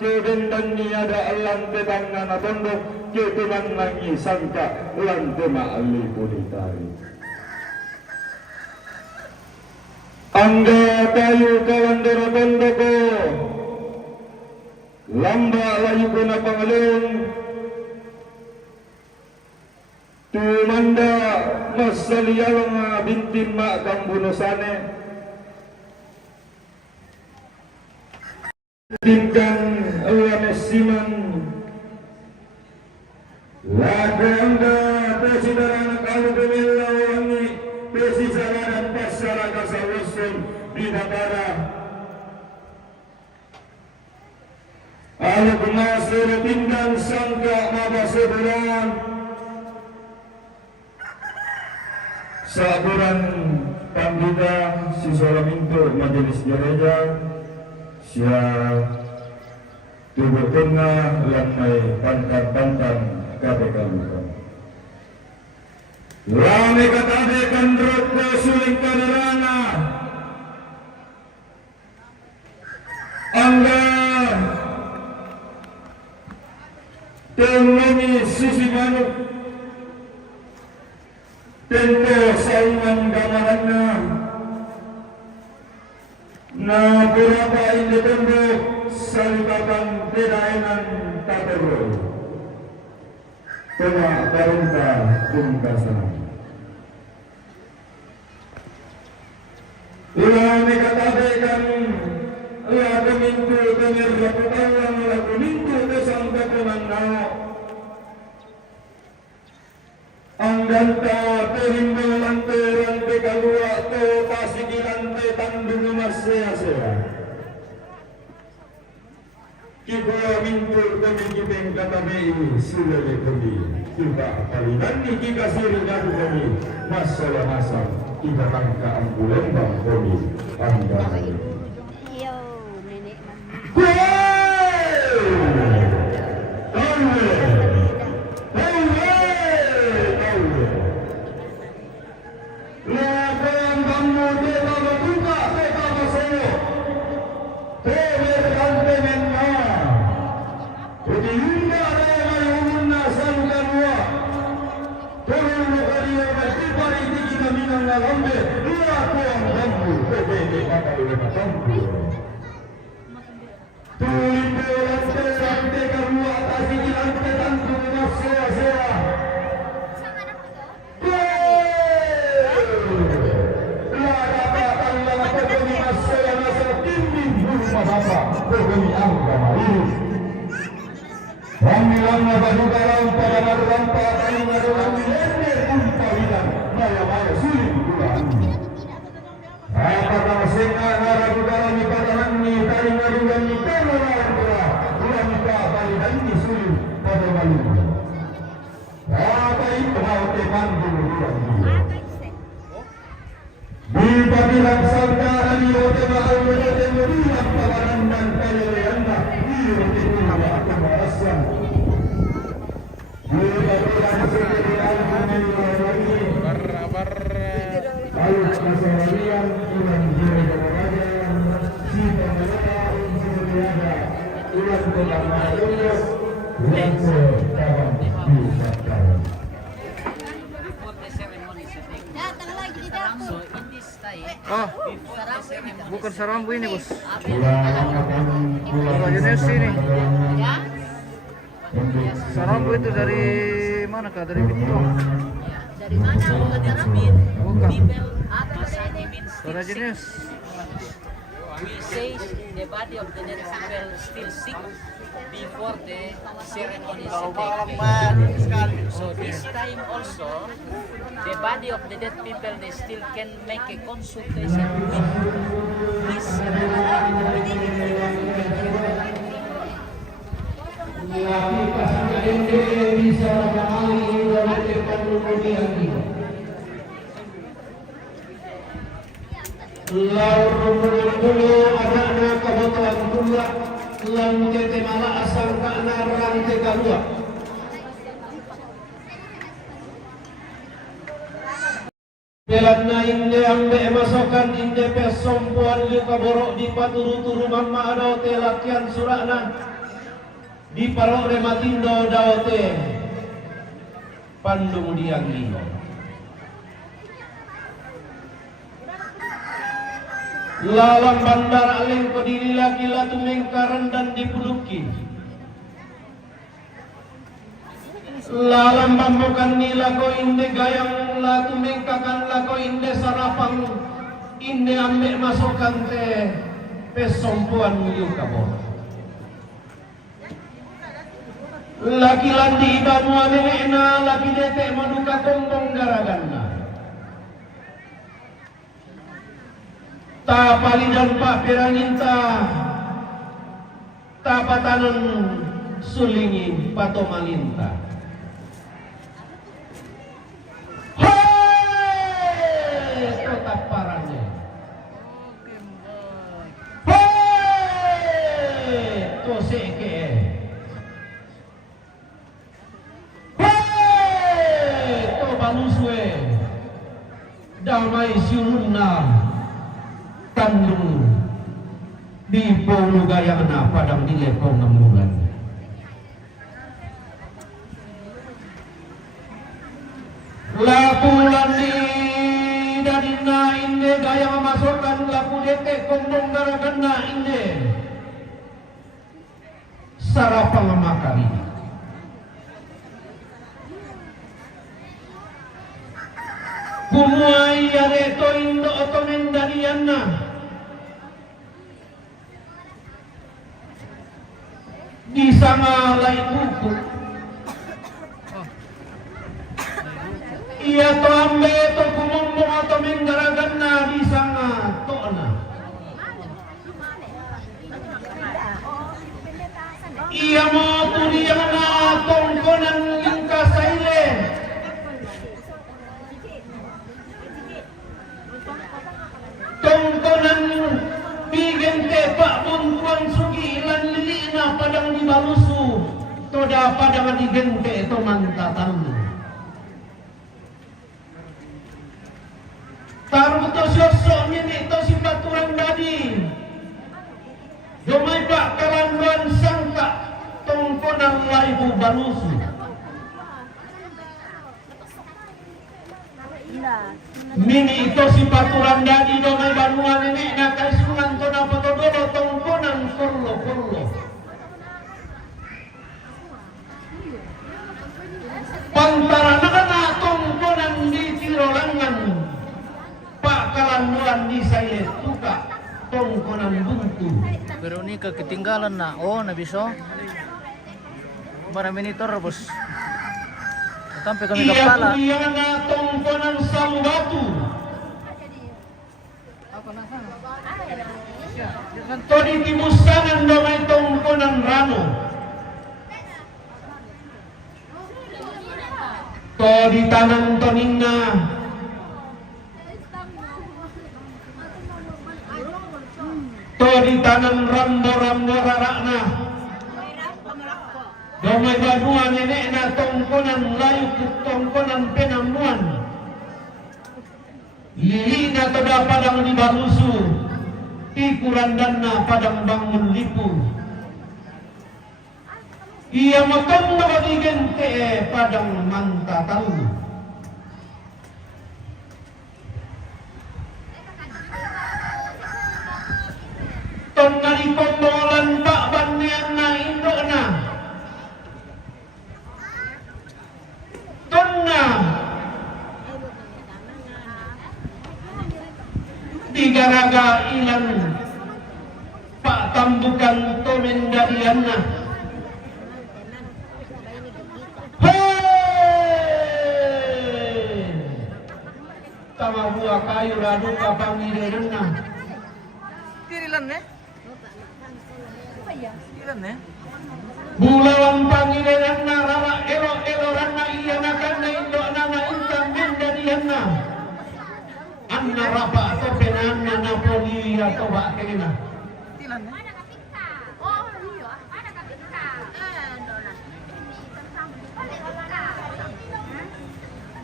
kedendan niada lante bangana tondok ketunan nangi sangka lante maali punitari angga kayu kalandera tondoko lamba layu guna pangalun tumanda masaliyalanga bintin mak kambunusane tingkang awanes siman lagu anda pesidara kalau kemilawangi pesisara dan pasara kasawasun di negara alu kemasir tingkang sangka mabaseburan saburan pandita si Solaminto majelis gereja sia tubuh tengah lantai pantan-pantan KPK lupa lami katadekan roko suling kaderana angga tengomi sisi manuk tento saungan gamaranna na berapa independen salibatan pedainan tatero tengah perintah pungkasan ulami katakan lagu mintu tenger raputawan lagu mintu kesangka kenang angganta terimba lantai kalua to pasigi lantai tandung masya kita mintul kami kita kami sudah kami kita palihan ni kita siri gaduh kami masalah kita tangka ambulan bang kami anda bukan sarambu ini bos. Jenis ini. Sarambu itu dari mana kah? Dari Bintang. Dari mana? Bukan dari Rabin. Bukan. Dari jenis. We say the body of the dead people still sick before the ceremony is taken. So this time also, the body of the dead people they still can make a consultation with this anaknya kebetulan pula lantai temala asal karena rantai kalua. Belatna inde ambe masokan inde pesompuan luka borok di paturu-turu mamma ada telakian surakna di Paro Rematindo Daote Pandung Dianggino. Lalang bandara aleng ko dinila kila tumengkaran dan dipuluki. Lalang bambukan nila ko inde gayang la tumengkakan la ko inde sarapang inde ambek masukkan te pesompuan yukabo. Laki landi ibanua nenekna laki dete maduka kombong garaganna. Ta palidan pak piranginta ta patanan sulingi pato malinta. Hei tetap parane. Hei to seke. Hei to baluswe. Damai siulunna. Tandung di Polu Gayana padang di Lepong 6 bulan. Laku landi dadina inde gaya memasukkan laku dete kondong garagana inde sarapang makari. Kumuai yare to indo otomen dariana. Di sana lai buku iya to ambe to kumomong atau menggaraganna di sana to na iya mo tuliyang na tongkonan lingka saile tongkonan bigente pak buntuan sugi ilan lilina padang di balusu toda padang di gente to mantatan taruh to sosok ini to si baturan dadi domai pak kalanduan sangka tongkonan laibu balusu mini itu si baturan dadi domai banuan ini nakai sungan to dapat dolo tongkonan kurlo pantarana kana tongkonan di tirolangan pak kalanduan di saya tuka tongkonan buntu. Pero ini ketinggalan na. Oh, nabiso. Para monitor bos. Sampai kami kepala. Iya na tongkonan sambatu. To di timusanan domay tongkonan rano. To di tanang toninna. To di tanang rambo rarakna. Domay banuan nenek na tongkonan layu tongkonan penamuan. Lilina toda padang di balusu. Ikuran dana padang bangun lipu. Ia makan bagi gente padang manta tahu. Ton nari pembolan pak bandian na indok na. Ton na digaraga ilan pak tambukan tomen dariana. Hei tama buah kayu radu kapang irenna. Tirilan ne? Tirilan ne? Bulawan pangirenna rara elo ranna iya nakanna indo nana intam mendariana. Anna rapa atau penanna Napoli atau bakena. Tirilan ne?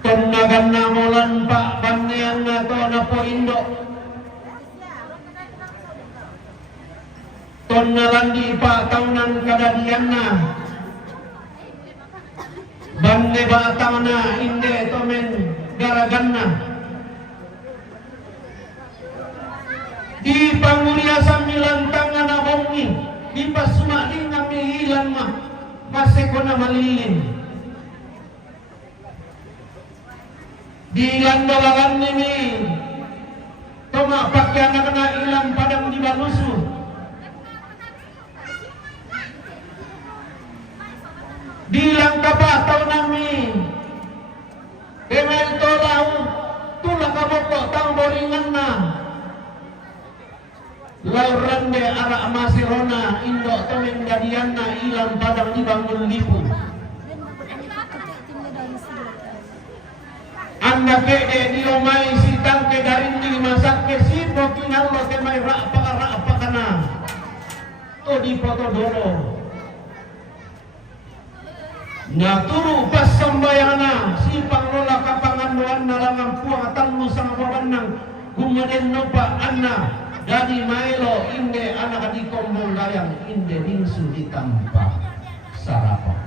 Tenagan namolan pak bannean atau napo indo. Tonalan di pak tahunan kadadianna. Banne batang na inde tomen garaganna. Di panguria sambilan tangan na bongi, di pasumaling na mihilan ma, maseko na malilin. Di landalan nimi, tomapak yang kena ilang padang di balusu. Di langkapah tahun nami, kemel tolau, tulah kabokok tang boringan na. Laurande arak masirona indok tomen dadianna ilang padang dibangun lipu. Anda kede diomai si tangke darin di masak ke si pokingan lo kemai rak kana. To di foto doro. Naturu pas sembayana si pangrola kapangan doan nalangan puang tanmu sang bawanang gumaden nopa anna. Dari mailo inde anak di kombong gayang inde bingsu ditampa sarapan.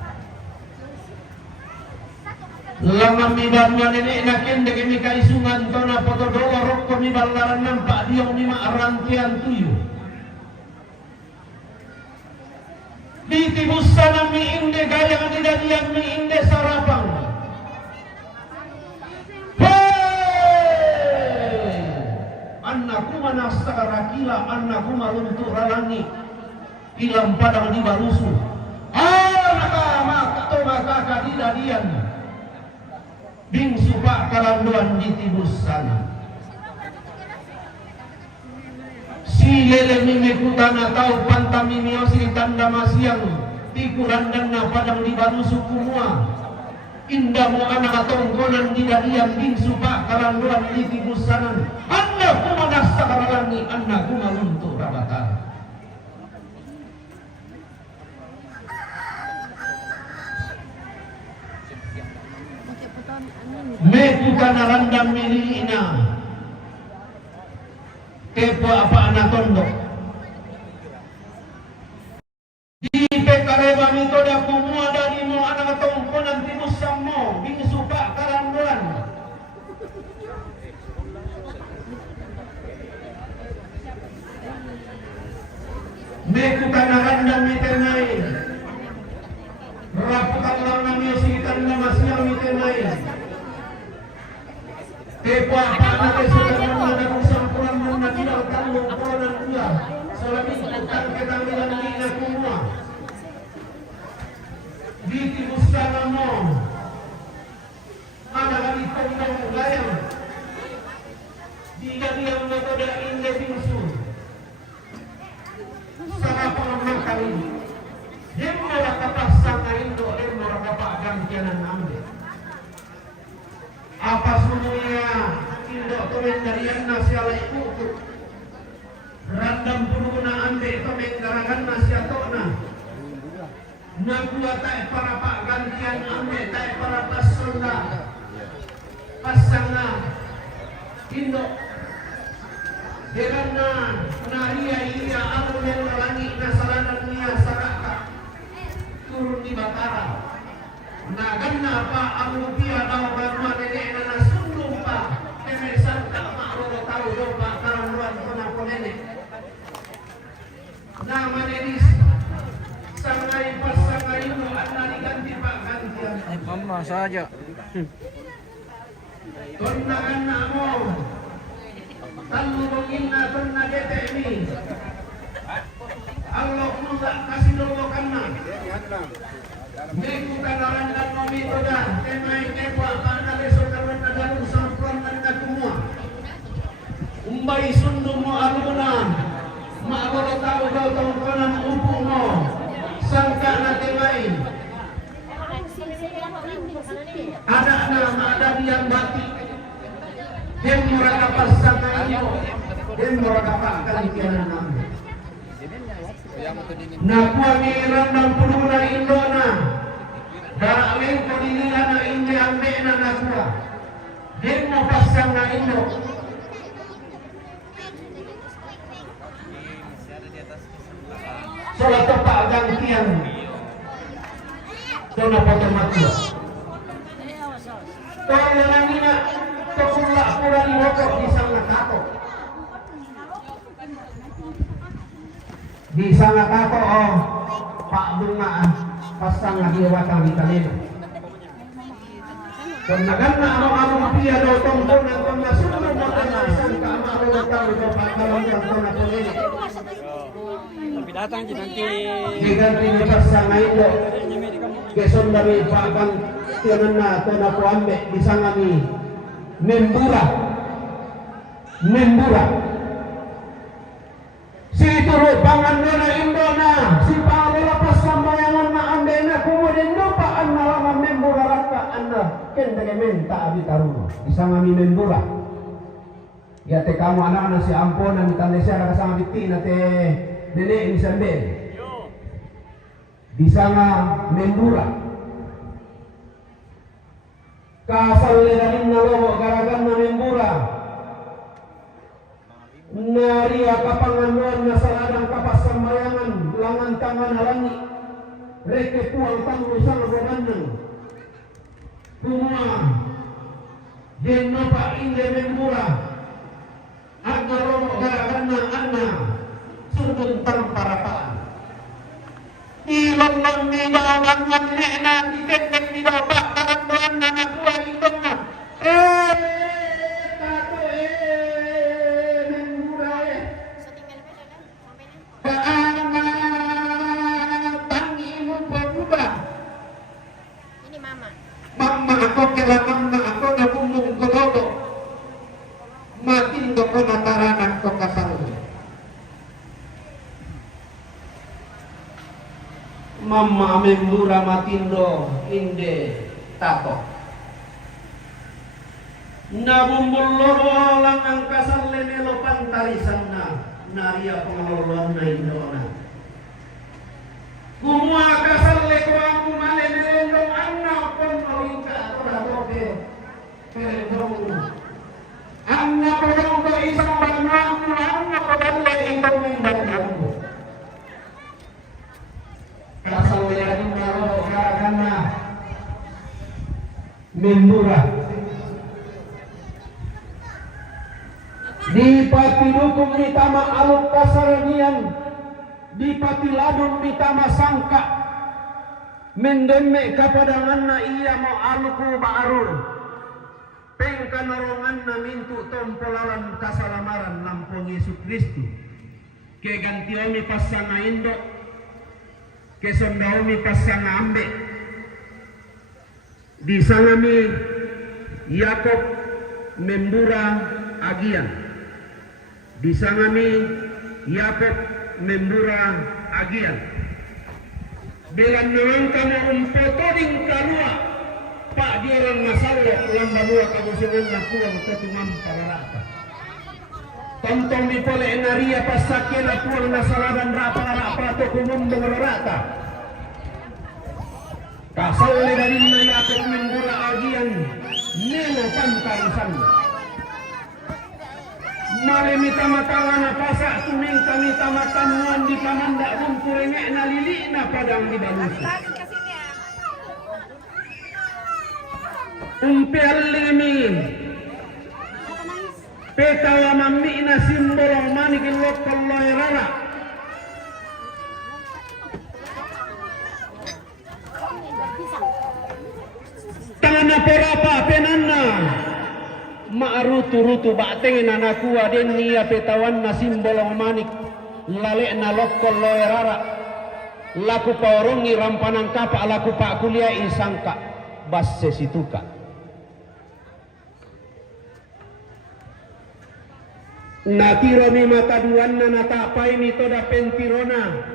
Lama miban nenek nakin deke mika isungan tona foto dola rokko mi ballaran nampak diong lima rangkaian tuyu. Di tibusana mi inde gayang di dadian mi inde sarapan. Anakku mana sarakila, anakku maluntuk ralangi, ilang padang di balusu. Maka di dadian, bingsu pak kalanduan di tibus sana. Si lele mimi kutana tahu pantami miosi tanda masiang, tikuran dan padang di balusu kumua. Indah mo anak tongkonan di dadian bingsu pak kalanduan di tibus sana. Anakku mana sakarangi, anakku maluntuk rabatan. Mekutan randam milina. Kepo apa anak tondok. Di pekareba mitoda kumua dari mo anak tongkonan tibus samo bingsu pak kalanduan. Mekutan randam mitenai. Raputan lang na miyositan na masyang mitenai. Kepo apa natin sa tanong na kusang kurang mong nagilaw talong kurang uya. Sa labing utang kitang nilang na kumua. Di tibusana mo. Managalit ng gayang. Di gagiyang metoda inde bingsu. Sarapang makali. Demo rakapasang na indo, demo rakapagantianan namin. Apa semuanya indo tomen darian nasiala ikut. Randam puluh na ambil tomen garagan nasiatok na. Nagua tayo para pak gantian ambil tayo para pasunda. Pasang na indo. Dengan naria iya aku menerangi nasaranan niya saraka turun di Batara. Naganna pa ang rupiah daw barma nenek na nasundong pa kemesan tak makro tahu do pa karanduan ko na po nenek. Nama nenis sangay pasangay mo at naliganti pa gantian. Mama saja. Tundakan na mo. Talubungin na ito na DTMI. Allah nunggak kasih dolokan na. Meku kadaran dan momito dan temai kepa kana leso karon na dalung sampron na kumua. Umbay sundo mo aluna. Maagolo tao daw tongkonan upo mo. Sangka na temai. Ada na maadadian batik. Dem muraka pasangkayo, dem muraka pakalikianan namin. Nakuha ni randang puluh na Indona, daralin ko dinila na indi ambe na nakuha. Dem mo pasang na Indo. Soal tepak gantian. Dona foto matua. Tolong nangina tokulla pura ihoko di sana tato. Di sana tato oh Pak Bunga pasang lagi watang di kanina. Kung nagana ang piya daw tongkonan kung nasunod mo ang isang kaamaro tayo daw pagkalamang ko na punili. Datang nanti Gigan pinipas sa ngayon do. Keson dari pakan tiyanan na ito na po ambe di sangami membura. Si turo pangan na indo na si pangalapas sa mayangan na ambe na kumudin lupa ang nalangan membura raka anda kendagamen ta abitaruno di sangami membura. Ya te kamu anak-anak si amponan tanda siya kasama biti na te nene ini sambel di sana membura kasal ledanin naloho garagan na membura naria kapanganuan na saladang kapasamayangan langan tangan halangi reke puang tanggo sang romanang kumua jenno pa inde membura agaro garagan na anna sudun parapaan ilong ng nilawan ng nena ditendeng nilaba karandoan na nakuha itong na tato membura paanga tangi mo pa Ini mama. mama ako kailangan na ako na bumong kolodo matindo ko na taranan ko kasal mama membura matindo inde tato nabumbuloro lang ang kasal lenelo pantarisan na naria pengelolaan na indona kumua kasal leko ang kumale nelendong anak pun mawingka atau dagoke pelendong anak orang ko isang bangang anak padalle indong indong kasal leading naro karagana membura di patidukung mitama aluk kasaranian di patiladun mitama sangka mendeme kapadangan na iya mo aluku baarul pengkanorongan na mintu tompolalan kasalamaran lampong Yesus Kristus kegantiomi pasanga indo kesondaomi pasanga ambe di sangami Yakob membura agian di sangami Yakob membura agian belan nalang kamu umpotoring kalua pak dia orang masalah ulang balua kabusingan nakuang ketumam pararata tontong di pole enaria pasakya nakuang nasaladan rapa to kumum mengerata kasal ledarin na Yakob membura agian nelo pantarisan mare mitama-tama na pasa tuming kami tama-tamuan di kamanda rumturenge na lili na padang di balusu umpial limi petawa mami na simbolong manikin lokal loerara tangan na perapa penanna maarutu-rutu bateng na nakuha din niya petawan na simbolong manik lale na lokol loerara laku paurongi rampanang kapa laku pak kuliah isangka basse situka natiro mi mata duan na natapai mi toda pentirona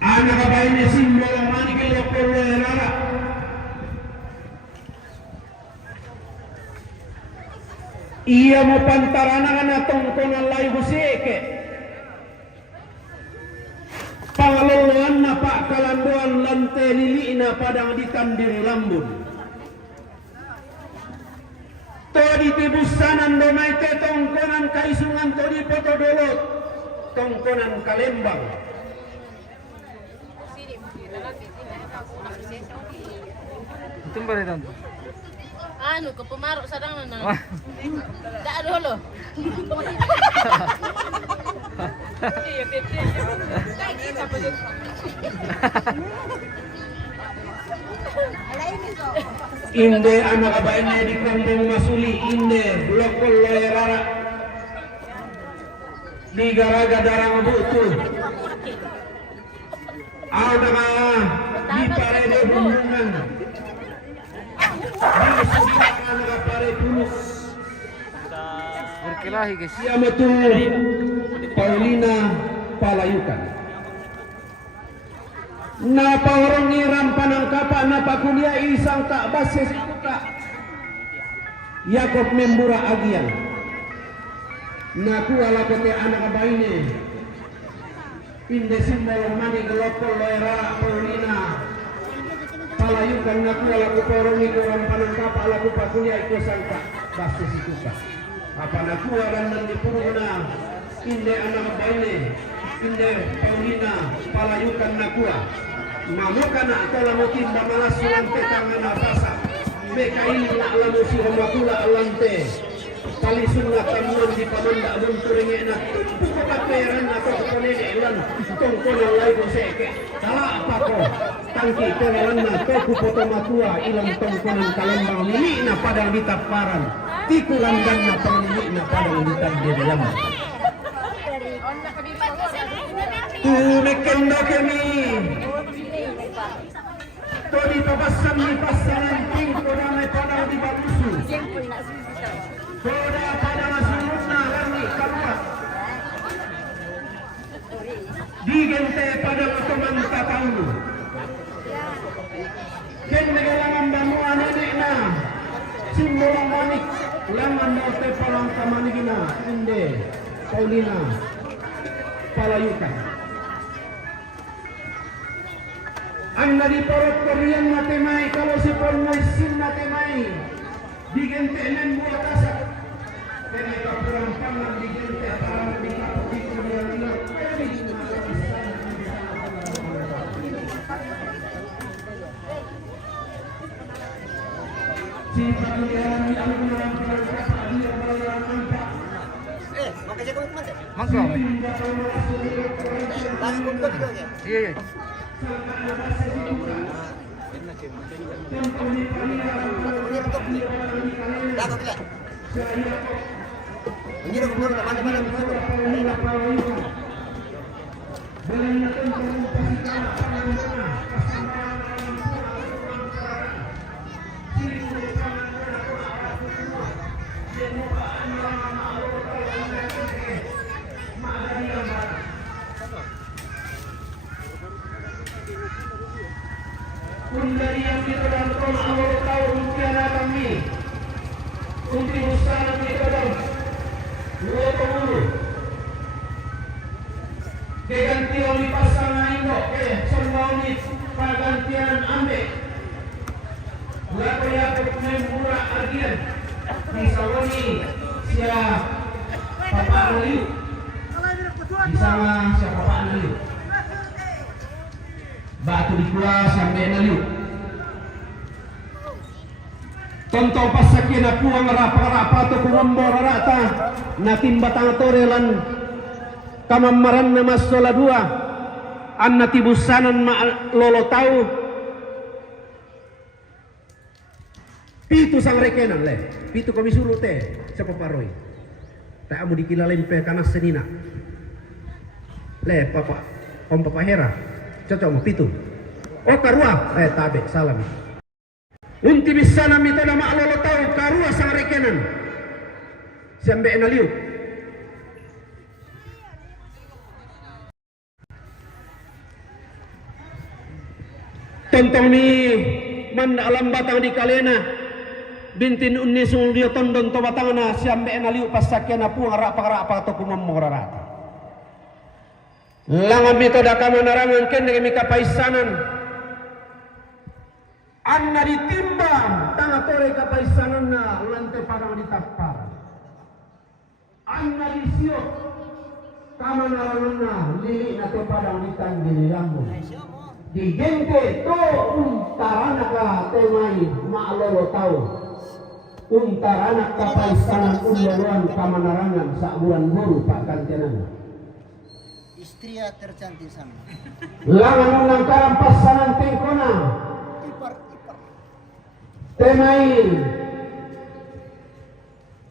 anak babae ni simbol manik lokol loerara iya mo pantarana na tongkongan lay busike pangaloloan na pak kalanduan lante lili na padang ditandiri lambun Todi tibusanan domaite tongkonan kaisungan todi potodolot tongkonan kalembang. Tumba rin tanto. Ano, kapamarok sa dang na. Daa dolo. Inde anak kabainnya di kampung Masuli, inde lokol loerara di garaga darang butuh. Ada di parede hubungan di sekitar anak pare tulus. Berkelahi guys. Dia betul Paulina Palayukan. Napa orang ngiram panangkapa napa kuliah isang tak basis ikuka Yakob membura agian naku ala kote anak abaine inde simbol mani gelokol loera Paulina Palayukan naku ala kuporong ngiram panangkapa ala kupa kuliah itu sangka basis ikuka apa naku aran nandipuruna inde anak abaine inde Paulina Palayukan nakua mamukana atau timba malas sulang petang nafasa meka ini lalu si homakula alante kali sunat tamuan di pamanda bunturing enak buka peran atau keponene lan tongkonan lain seke salah apa ko tangki pengelan na toku foto matua ilang tongkonan kalembang nili na padang ditaparan tikuran dan na panili na padang ditagdiram Tumekenda kami Todi pabasam ni pasangan tingko na may padang di balusu Toda pada masunod na langit kaluas Digente pada matuman tataulo Ken nagalangan damuan nenek na Simbolang manik Langan mote palang kamanigina Inde Paulina Palayukan ang nadiporot Korean natemay kalau si Polmoy sin natemay digente men buat asap kaya kapurang pangan digente parang di kapati Korean ilo si pagiliran ni alumang perangkap dia bayaran angka Mangko. Iya iya. Dari yang kita dalam awal tahun tiada kami untuk usaha kita dalam 20 kegantian di pasangan Indo semua unit pergantian ambek lalu Yakob membura agian di Sawoni siap Papa Aliu di sana siapa Papa Aliu batu di kula sampai Aliu Tonton pasakya na puang rapa-rapa to kumambor rata na timbatang torelan kamamaran na masola dua an natibusanan ma lolo tau pitu sang rekenan le pitu kami suruh teh siapa paroi tak amu dikilalain pe kanas senina le papa om papa hera cocok mau pitu oh karua tabe salam unti bisa nami tada mak lolo tau karua sang rekenan sampai enaliu tontong ni manda alam batang di kalena bintin unni sung dia tondon to batangna sampai enaliu pasakena puang rapa-rapa to kumamorara langan mitoda kamanarangan ken dengan mika paisanan Anna ditimbang tanga tore kapaisanana lantai padang ditapar. Anna disiok kamanaranana lili nate padang ditanggili lamun. Digente to untarana ka temai maalolo tau. Untarana kapaisanan unloloan kamanarangan sa bulan buru pak kantenana. Istria tercantik sana. Langan ng karampasanan tengkona. Temai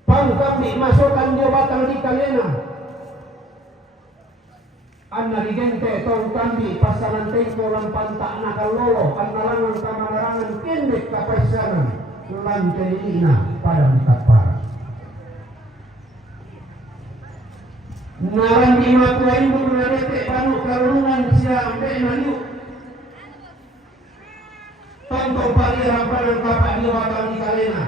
pangkam dimasukkan jabatan di kalena. Anna digente tong kambi pasanan tengko lampan tak nakal lolo. Anna langan kamanarangan kendek kapaisanan. Lantai ina padang tapar. Naran di mata ibu menarete panu karungan siang benayu. Tonton pari rampalan kapak di wakal di kalena.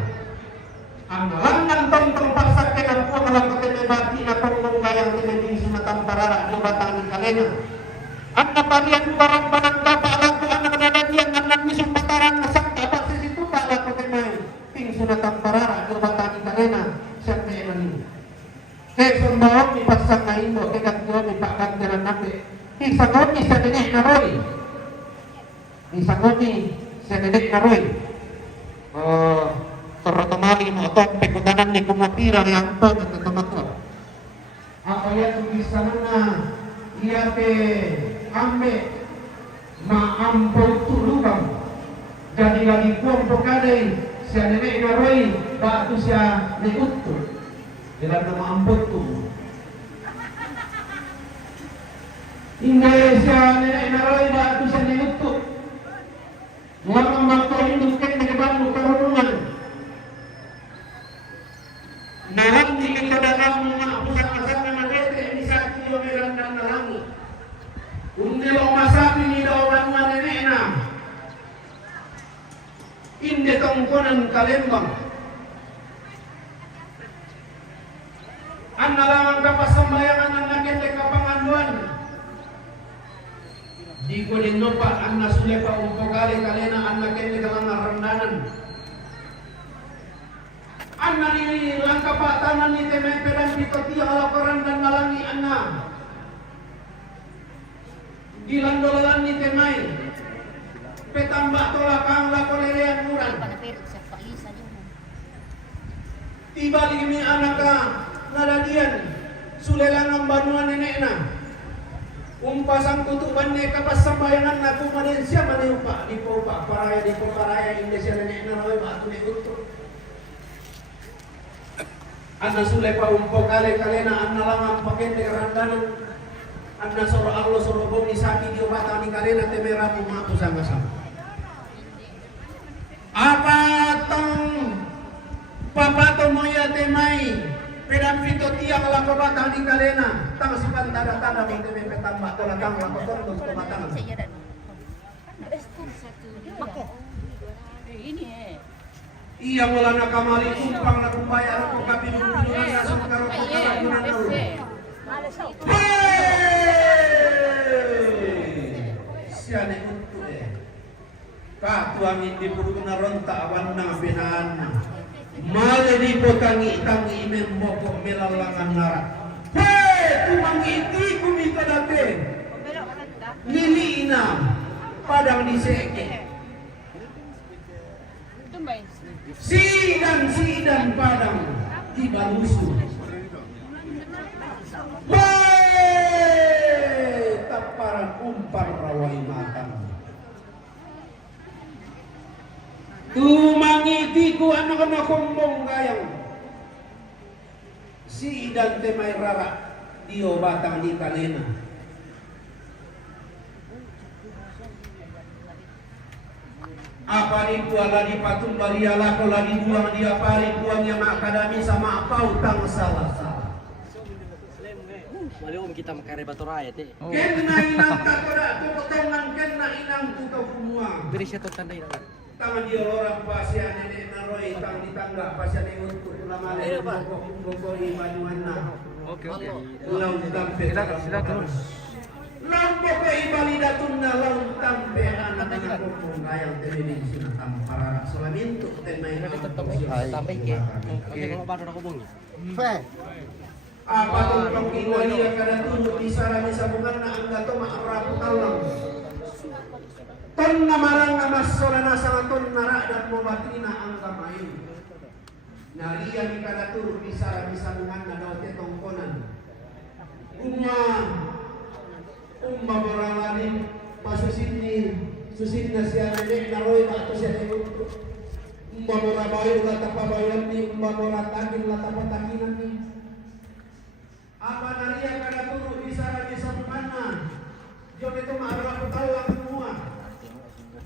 Anggalangan tonton pasak dengan pulang ketemu bati na tonton gayang dengan di sunatan parara di wakal di kalena. Anda parian barang barang kapak laku anak nadadian anak misum pataran masak kapak sisi tupak laku ketemu ping sunatan parara di wakal di kalena siang benayu. Sembawang ni pasang na imo kekat ko ni pakat na nabe. Isangon ni sa nenek na roy. Isangon ni sa nenek na roy. Torotomali mo ito pekudanan ni kumapira yang to at tumakot. Ako yan bisa na iya ke ambe maampol tulubang. Jadi lagi kuang pokaday sa nenek na roy batu siya ni utto. Dalam nama ampun tu. Indonesia nenek narai batu sana itu. Lama makto hidupkan dengan bangun karungan. Narang di kita dalam pusat kasar nagete di satu yomeran dan narangi. Undelo masapi ni dawan nenek na. Inde tongkonan kalembang. Anna langang kapasambayangan anak kete kapanganuan. Di ko din nopa anna sulepa umpokali kalena anak kete kalangan rendanan. Anna ni langka patanan ni temai pedang pitoti alakoran dan nalangi anna. Di landolan ni temai petambak tolakang lakolerean murang. Tiba limi anaka nadadian sulelangan banuan nenekna umpasang tutup bane kapas sambayangan na kumadensia mane upa di paupa paraya Indonesia nenekna nawe batu ne utuh anna sulepa umpo kale kalena anna langang pakente randanan anna soro Allah soro bumi saki di obata ni kalena temera pumaku sama-sama apa tong papato moya temai pedang pito tiang lako batang di kalena tang sipan tanda-tanda mong teme petambak tolakang lako tondong ke batangan iya mula nakamali kumpang na kumpaya ako kapinungan na sa makaroko karagunan na siya ni unto katuang hindi puro na ronta awan na binaan na male di potangi tangi memboko melalangan nara. Hei, kumangiti kumita date. Lili ina padang diseke. Sidan padang di balusu. Hei, taparan umpar rawai matang. Tumangiti ku anak-anak kombong gayang si idan temai rara dio batang di kalena apa di kuala di patung bariala kola di buang dia pari buangnya makadami sama apa utang salah-salah Malum kita makare baturaya te. Kenna inang katoda tukotongan kenna inang tukaw kumua Beri siya to tanda ina. tangan dia orang pasya nenek naroy tang di tangga pasya nenek untuk ulama nenek bokok imanuan na Oke. ulang dampet Silakan. lampo ke ibalidatun na laun tampe anak-anak kong gayang temining sinatang para solaminto temay Tambay ke. Fe. apa tong iwalia kada tunjuk di sarani sabungan na ang gato maarapu talang ton na marang na masolana sa ton nara dan mobatina ang kamay naria di kada turu di sarani sabungan na daw tetongkonan umbabaralanin susin na siya nene naroy na ito siya nene umbaborabayo latapabayan ni umbaboratagin latapatakinan ni apa naria kada turu di sarani sabungan na yun ito maarapu talang semua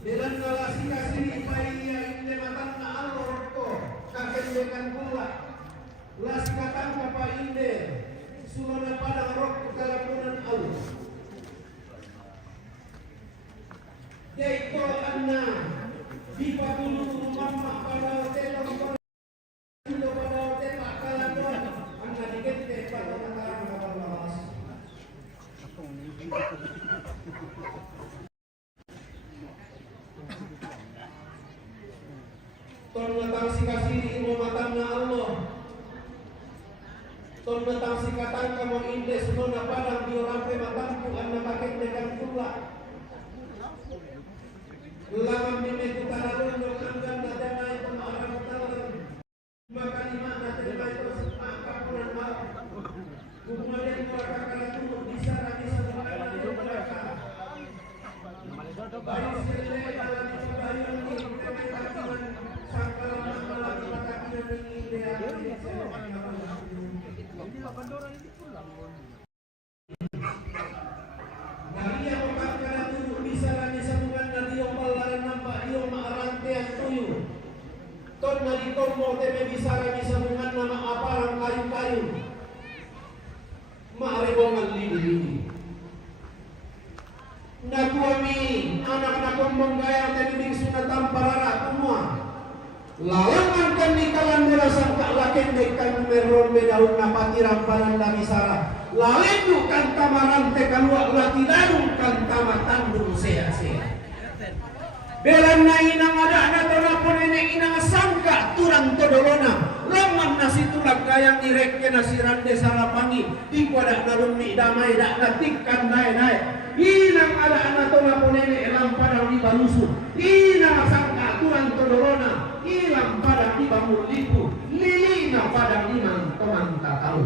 dengan nalasi kasih ipaiya inde matang na alor ko kakendekan pula lasi katang kapa inde sulana padang rok kalapunan Allah yaitu anna di patulu mama pada telong indo pada tepak kalabon anna digete pada tangan kabalas ton matang si kasih imo matang na Allah ton matang si katang kamu inde sulana padang diorampe matangku anna kakendekan pula Ulangan mimpi kutaralun dong anggan nadama itu ma'arang talang maka lima nadama itu sepakat punan malam kemudian mereka kalatu bisa mengalami mereka baik sirle dalam dicobayan di kemetakinan sangkalan malaki matakinan ini ideal dari yang mengatakan itu bisa sambungan dari yang balaran nampak dia maarante yang tuyu ton dari tombo teme bisa sambungan nama aparang kayu-kayu maarebongan lili nakuami anak-anak kombong gaya tadi sunat tamparara semua lalangan kan di kalan merasang kak lakin dekan meron bedaun napati rampalan labisara lalendu kan tamarante kalua lati darung kan tamatandung sea-sea belan na inang ada na tolapon ini inang sangka turang todolona laman nasi tulag kayang ireknya nasi rande sarapangi di kuadak nalumi damai dak natikkan dai inang ada na tolapon ini elang padang di balusu inang sangka turang todolona ilang padang di bangun lipu lilina padang imang tomanta tahu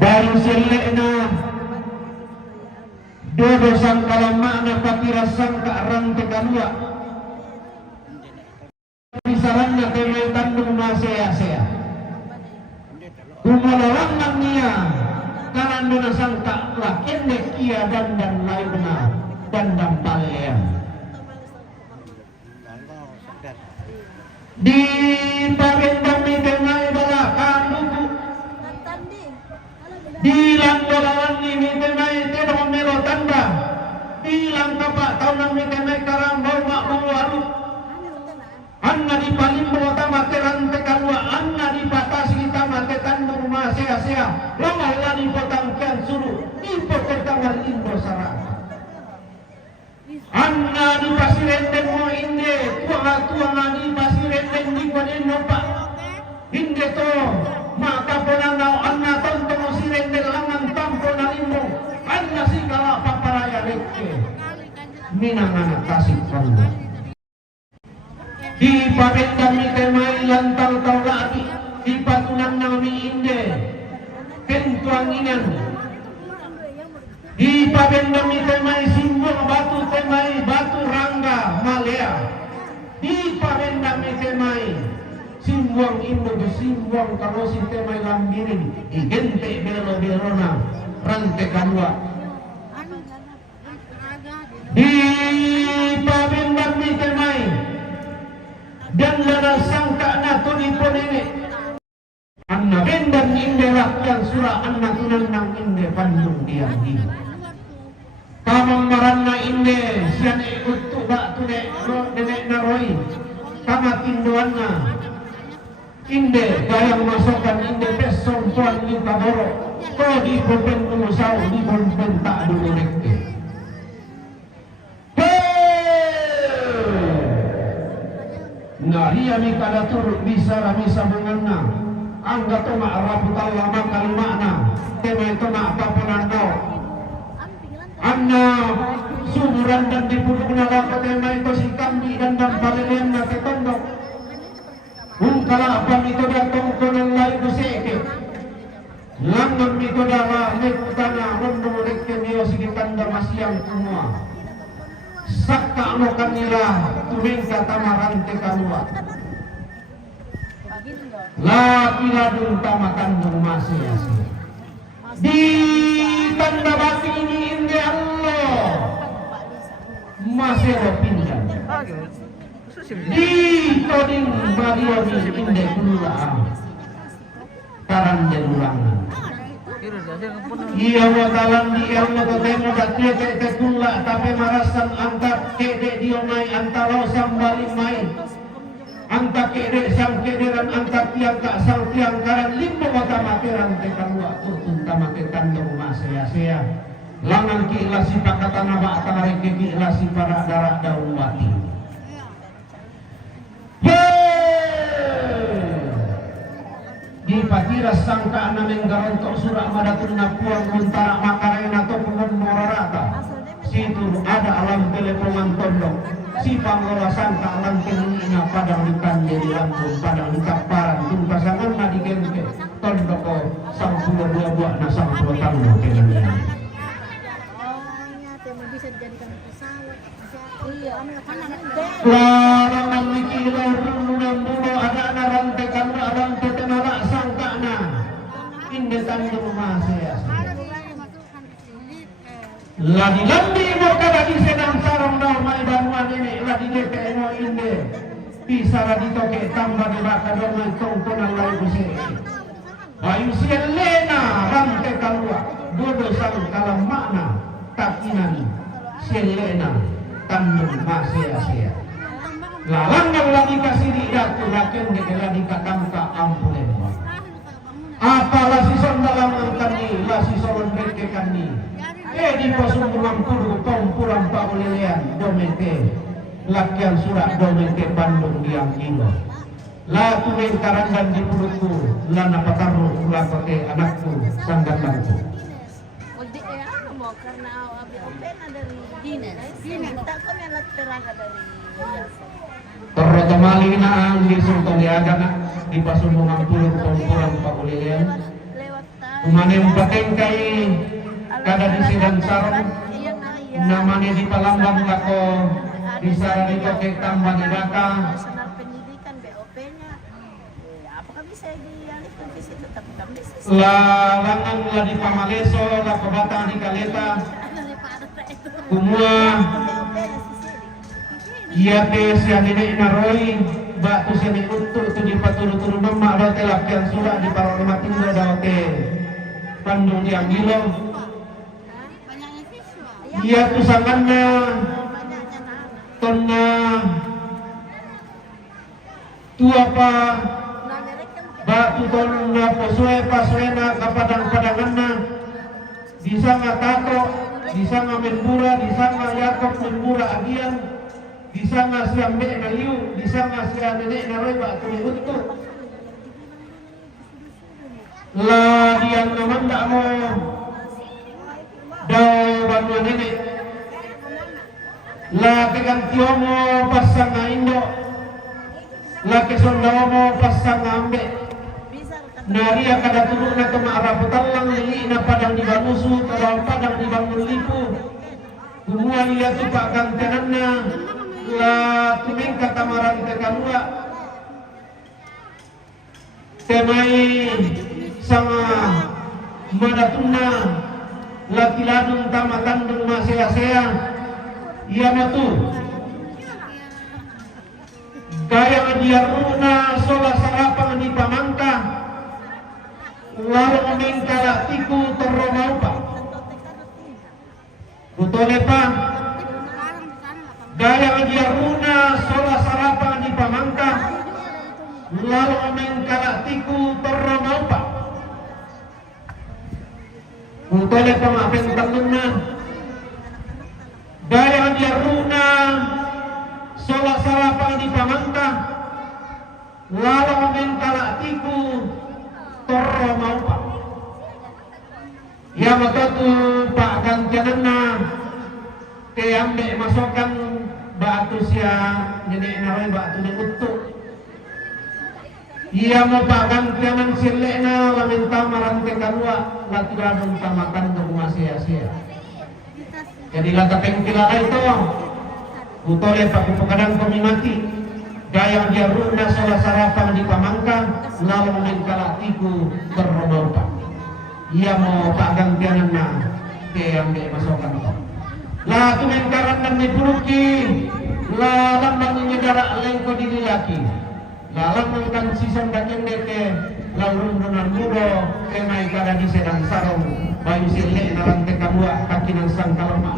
baru silena dodo sangkala makna papira sangka rante kanua bisarannya temai tandung masea-sea kumalawangan niya kanan dona sangka lakenne kia dandan laibna dandan palean di pabendami tengai balakan lugu bilang bolawan ni mitemai tidak melo tanda bilang kapak tahun mitemai karambau mak menguaru anna di paling utama terante kalua anna di batas kita mate tandung rumah sia-sia lama lani potangkan suruh ipo tertangal indo sarang anna di pasirenden mo inde tuang di pasirenden di kodeno pak inde to maka ponanau anna tontong sirenden langan tampo nalimbo anna sikala paparaya leke minang anak tasik kalua di pabendam ni temai lantal kau lagi di patunan nami inde kentuang inan di pabendam ni temai simbol batu temai batu rangga malea di pabendam ni temai simbol indo simbol kalau si temai lambirin igente belo-belona rante kalua di pabendam ni temai dan lana sangka na tunipon ini anna bendam inde rakyat surah anna tunang nang inde pandung diang tamang maranna inde sian ikut bak tu nenek naroi kama tindoanna inde gayang masukkan inde pesong tuan di taboro ko di pemben usau di pemben tak dulu nekke Naria mi kada turut bisa ramisa mengenang angga to ma raputal lama kalimakna tema itu ma apa penando anna sumuran dan dipuduk nalako tema itu si kambi dan palilian na ketondok kala apa itu datang konon lai kuseke langan itu dara nekutana rondo nekke nio sikitanda masyang semua sakka ano kanila tumingka tamarante kanua laki ladung tamakandung masih asih di tanda bati ini inde Allah masih pindah di toding barioni inde kulaan karang delulangan iya watalan di Allah ketemu datnya ke kula tapi marasan angkat kede dionai antalo sambali main angkat kede sang kederan angkat tiang kak sang tiang karan limbo wata materan tekan waktu tama ketandong masya langan kiilasi pakatan abak tarik kiilasi para darak daun bati di patira sangka anameng garantok surak madatun napuang muntara makarain atau pengen morarata situ ada alam telepongan tondok si pangola sangka alam keningina padang ikan jadi lampung padang ikan paran tung pasangan na digengke tondok sang puluh dua buah na sang puluh tahun keningina bisa dijadikan pesawat. Iya. larang mikilo runungan dulu ada rantai karena rantai tenara sangkana inde tandung masya ladi lambi mo kada di sedang sarang daw mai banwan ini ladi deke mo inde bisa ladi toke tambah di baka daw mai tongkonan lai buse bayu sielena rantai kalua dodo sang kalam makna takinan sielena tandung masya lalangan lagi kasih didatu raken dekela dikatamka ampunemba apalah si sondalangan kani lah si soron beke kani di pasumurang kudu pampuran paulilian domete lakian surat domete Bandung diang kilo la tuwing karangan di perutku lana pataru ulah pakai anakku sanggatanku karena opena dari gini tak kau melat teraga dari terrotomali na ang gisong toliaga na di pasumbungan pulong pampuran paulilian umanim pateng kay kada di sidang sarong namanya di Palembang lako bisa dito kay tambang iraka pendidikan BOP-nya apakah bisa dialihkan ke situ tapi kami larangan la di Pamaleso la kebata di Kaleta kumua iya tes yang ini naroi batu sini untuk tu di paturu-turu mama ada telakian sudah di Paroma Tinggal ada oke Bandung yang gilo iya tu sangannya tonna tu apa batu tonna pasue-pasuena kapadang-padanganna bisa ngatato bisa ngamenbura bisa ngayakob menbura agian bisa ngasih ambek na liu bisa ngasih nenek na roy batu untuk lah dia naman tak mo daw bantu nenek lah kegantiyo mo pasang na indo lah kesondaw mo pasang na ambek nari kada turun na kemaaraputan lang lili na padang di banusu kadang padang di bangun lipu kumua lihat tu pak gantenan na la tuming katamaran ke kanua temai sama madatuna la tiladung tamatandung masya iya matu gaya diaruna sola sarapang di pamangka lalu mengkala tiku teromaupa butole lalu mengkalatiku terromaupa utole pamapen tanuna daya dia runa sola sarapang di pamangka lalu mengkalatiku terromaupa ya matatu pak gantianana ke ambe masukkan batu sia nenek naroy batu utuk ia mau pagan tianan silena laminta marante kanua latiran utamakan untuk sia-sia jadi lata pengkilala itu utole paku pekadang peminati gaya dia runa sola sarapang di pamangka lalu mengkalatiku terromaupa ia mau pagan tianan na ke ambe masukkan lah tu mengkaran dan dipuluki lah lambang nyedara lengko dililaki lah lambang kan sisam dakin deke laurun dengan muro kemai kada di sedang sarong bayu sile narante kabua kaki nang sang kalormak